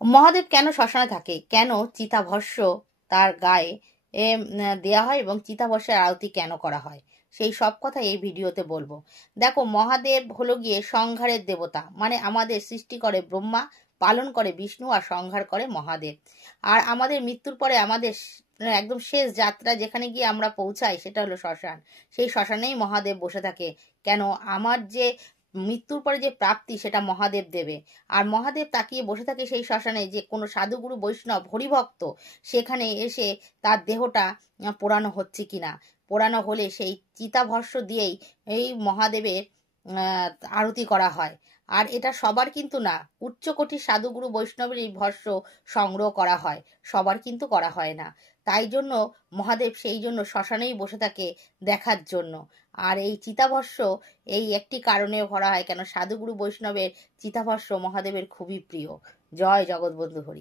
মহাদেব কেন শ্মশানে থাকে, কেন চিতাভস্য তার গায়ে দেয়া হয় এবং চিতাভস্যের আরতি কেন করা হয়, সেই সব কথা এই ভিডিওতে বলবো। দেখো, মহাদেব হলো গিয়ে সংহারের দেবতা, মানে আমাদের সৃষ্টি করে ব্রহ্মা, পালন করে বিষ্ণু, আর সংহার করে মহাদেব। আর আমাদের মৃত্যুর পরে আমাদের একদম শেষ যাত্রা যেখানে গিয়ে আমরা পৌঁছাই সেটা হলো শ্মশান। সেই শ্মশানেই মহাদেব বসে থাকে। কেন? আমার যে মৃত্যুর পরে যে প্রাপ্তি সেটা মহাদেব দেবে। আর মহাদেব তাকিয়ে বসে থাকে সেই শ্মশানে যে কোনো সাধুগুরু বৈষ্ণব হরিভক্ত সেখানে এসে তার দেহটা পোড়ানো হচ্ছে কিনা। পোড়ানো হলে সেই চিতাভস্য দিয়েই এই মহাদেবের আরতি করা হয়। আর এটা সবার কিন্তু না, উচ্চকোটির সাধুগুরু বৈষ্ণবের এই ভস্য সংগ্রহ করা হয়, সবার কিন্তু করা হয় না। তাই জন্য মহাদেব সেই জন্য শ্মশানেই বসে থাকে দেখার জন্য। আর এই চিতাভস্য এই একটি কারণে ভরা হয়, কেন সাধুগুরু বৈষ্ণবের চিতাভস্য মহাদেবের খুবই প্রিয়। জয় জগৎবন্ধু হরি।